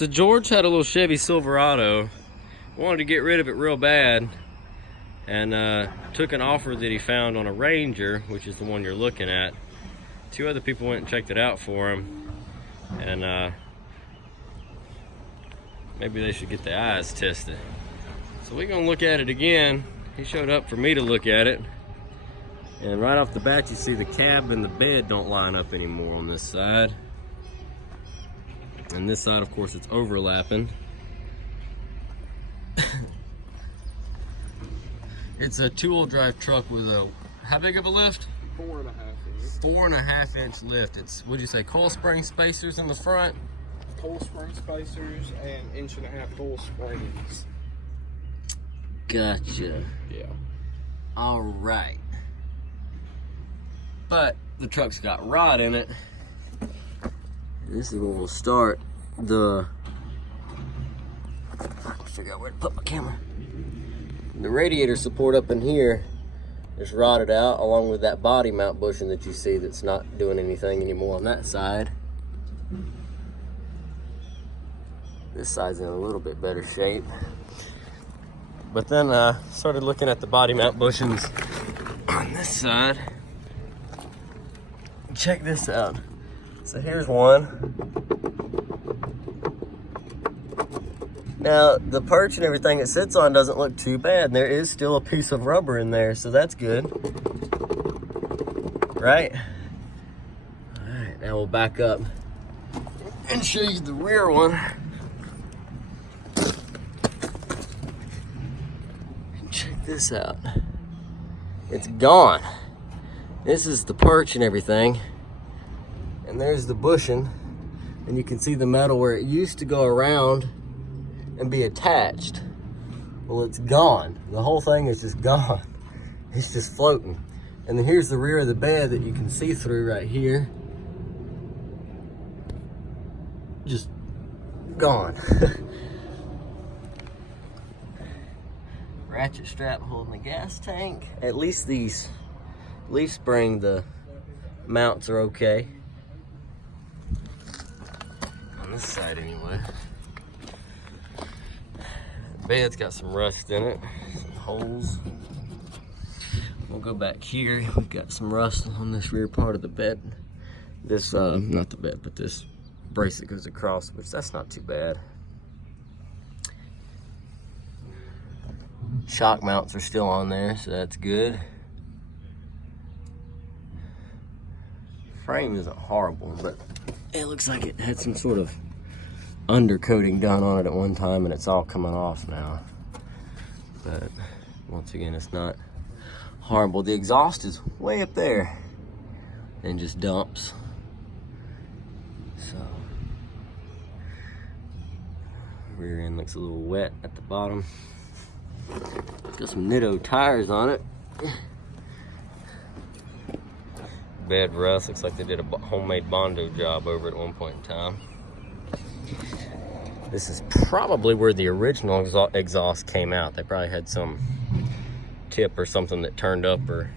So George had a little Chevy Silverado, wanted to get rid of it real bad, and took an offer that he found on a Ranger, which is the one you're looking at. Two other people went and checked it out for him, and maybe they should get the eyes tested. So we're gonna look at it again. He showed up for me to look at it, and right off the bat you see the cab and the bed don't line up anymore on this side. And this side, of course, it's overlapping. It's a two-wheel drive truck with a, how big of a lift? 4.5 inch. 4.5 inch lift. It's, what'd you say, coil spring spacers in the front? Coil spring spacers and 1.5 coil springs. Gotcha. Yeah. All right. But the truck's got rot in it. This is where we'll start. I figure out where to put my camera. The radiator support up in here is rotted out, along with that body mount bushing that you see that's not doing anything anymore on that side. This side's in a little bit better shape. But then I started looking at the body mount bushings on this side. Check this out. So here's one. Now, the perch and everything it sits on doesn't look too bad. There is still a piece of rubber in there, so that's good. Right? All right, now we'll back up and show you the rear one. Check this out. It's gone. This is the perch and everything. And there's the bushing, and you can see the metal where it used to go around and be attached. Well, it's gone. The whole thing is just gone. It's just floating. And then here's the rear of the bed that you can see through right here. Just gone. Ratchet strap holding the gas tank. At least these leaf spring, the mounts are okay. On this side anyway. The bed's got some rust in it, some holes. We'll go back here. We've got some rust on this rear part of the bed. This, not the bed, but this brace that goes across, which that's not too bad. Shock mounts are still on there, so that's good. Frame isn't horrible, but it looks like it had some sort of undercoating done on it at one time, and it's all coming off now. But once again, it's not horrible. The exhaust is way up there and just dumps. So rear end looks a little wet at the bottom. Got some Nitto tires on it. Bed rust, looks like they did a homemade Bondo job over it at one point in time. This is probably where the original exhaust came out. They probably had some tip or something that turned up or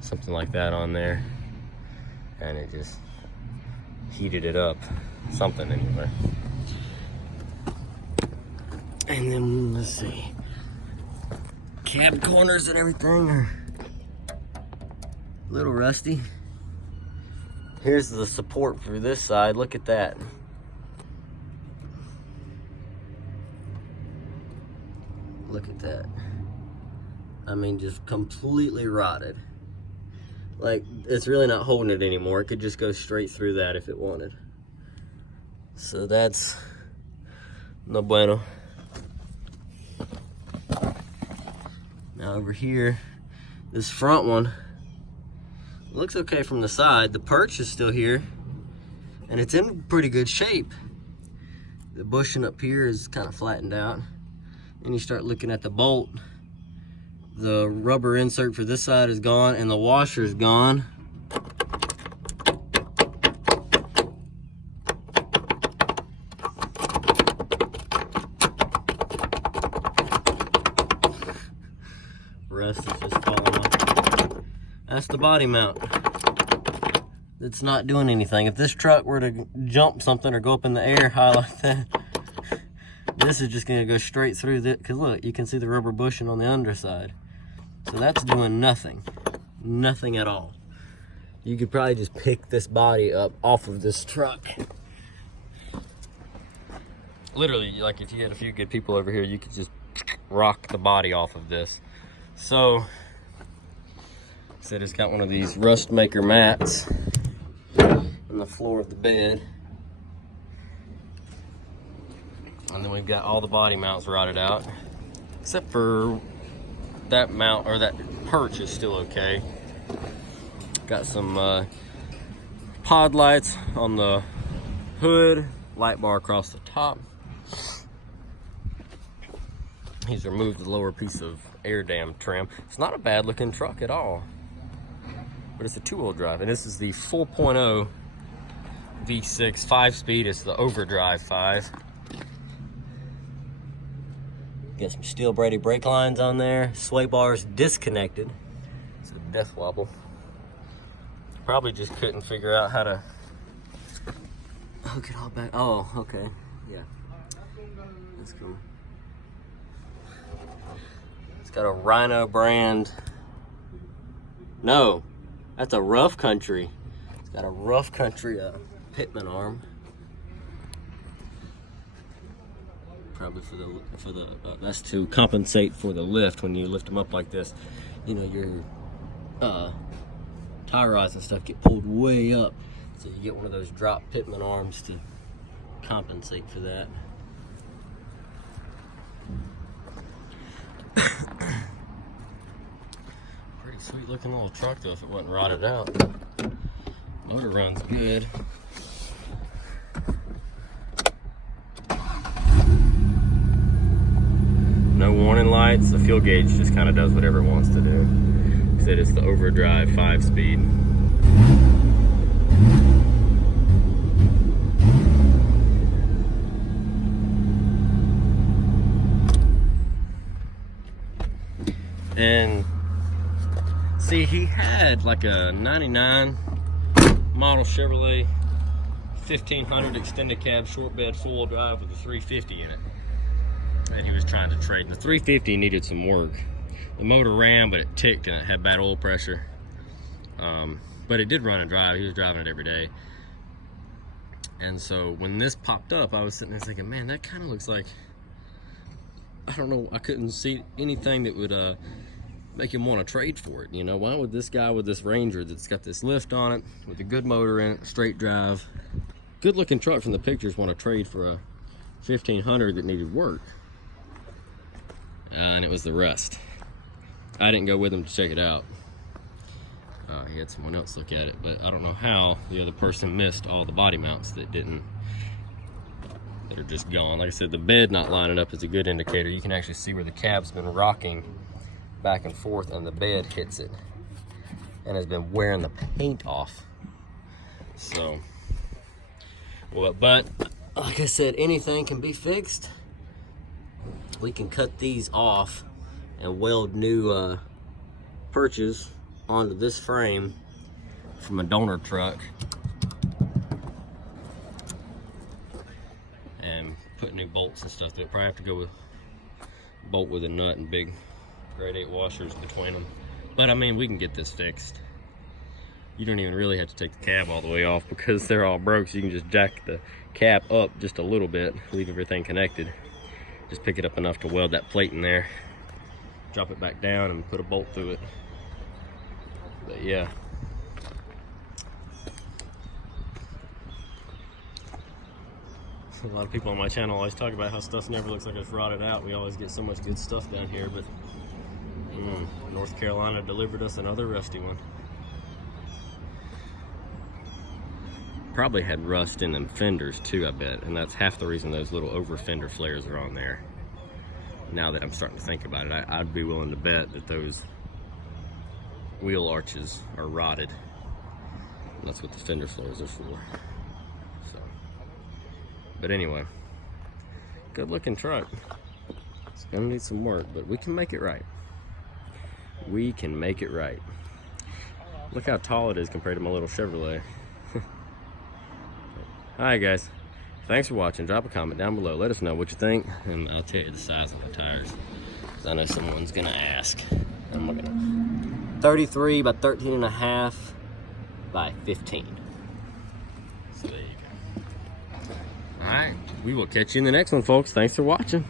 something like that on there, and it just heated it up. Something anyway. And then let's see. Cab corners and everything are a little rusty. Here's the support for this side. Look at that. Look at that. I mean, just completely rotted. Like, it's really not holding it anymore. It could just go straight through that if it wanted. So that's no bueno. Now over here, this front one looks okay from the side. The perch is still here, and it's in pretty good shape. The bushing up here is kind of flattened out. And you start looking at the bolt. The rubber insert for this side is gone, and the washer is gone. Rest is just falling off. That's the body mount. it's not doing anything. If this truck were to jump something or go up in the air high like that, this is just gonna go straight through the, cause look, you can see the rubber bushing on the underside. So that's doing nothing. Nothing at all. You could probably just pick this body up off of this truck. Literally, like if you had a few good people over here, you could just rock the body off of this. So, said it's got one of these rust maker mats on the floor of the bed. And then we've got all the body mounts rotted out, except for that mount, or that perch is still okay. Got some pod lights on the hood, light bar across the top. He's removed the lower piece of air dam trim. It's not a bad looking truck at all, but it's a 2-wheel drive, and this is the 4.0 V6 5-speed. It's the overdrive 5. Got some steel braided brake lines on there. Sway bars disconnected. It's a death wobble. Probably just couldn't figure out how to hook it all back. Oh, okay. Yeah. That's cool. It's got a Rhino brand. No, that's a Rough Country. It's got a Rough Country Pitman arm. Probably for the that's to compensate for the lift when you lift them up like this. You know, your tie rods and stuff get pulled way up, so you get one of those drop Pitman arms to compensate for that. Pretty sweet looking little truck though, if it wasn't rotted out. Motor runs good. No warning lights. The fuel gauge just kind of does whatever it wants to do. Like I said, it's the overdrive 5-speed. And see, he had like a 99 model Chevrolet 1500 extended cab short bed full drive with a 350 in it. And he was trying to trade. And the 350 needed some work. The motor ran, but it ticked and it had bad oil pressure. But it did run and drive. He was driving it every day. And so when this popped up, I was sitting there thinking, man, that kind of looks like, I don't know, I couldn't see anything that would make him want to trade for it. You know, why would this guy with this Ranger that's got this lift on it, with a good motor in it, straight drive, good looking truck from the pictures, want to trade for a 1500 that needed work? And it was the rust. I didn't go with him to check it out. He had someone else look at it, but I don't know how the other person missed all the body mounts that are just gone. Like I said, the bed not lining up is a good indicator. You can actually see where the cab's been rocking back and forth and the bed hits it and has been wearing the paint off. So, well, but like I said, anything can be fixed. We can cut these off and weld new perches onto this frame from a donor truck and put new bolts and stuff. They'll probably have to go with bolt with a nut and big grade 8 washers between them. But I mean, we can get this fixed. You don't even really have to take the cab all the way off because they're all broke, so you can just jack the cab up just a little bit, leave everything connected. Just pick it up enough to weld that plate in there, drop it back down and put a bolt through it. But yeah. A lot of people on my channel always talk about how stuff never looks like it's rotted out. We always get so much good stuff down here, but North Carolina delivered us another rusty one. Probably had rust in them fenders too, I bet, and that's half the reason those little over fender flares are on there. Now that I'm starting to think about it, I'd be willing to bet that those wheel arches are rotted. And that's what the fender flares are for. So, but anyway, good looking truck. It's gonna need some work, but we can make it right. We can make it right. Look how tall it is compared to my little Chevrolet. All right, guys. Thanks for watching. Drop a comment down below. Let us know what you think, and I'll tell you the size of the tires. Because I know someone's gonna ask. I'm looking at 33 by 13 and a half by 15. So there you go. All right, we will catch you in the next one, folks. Thanks for watching.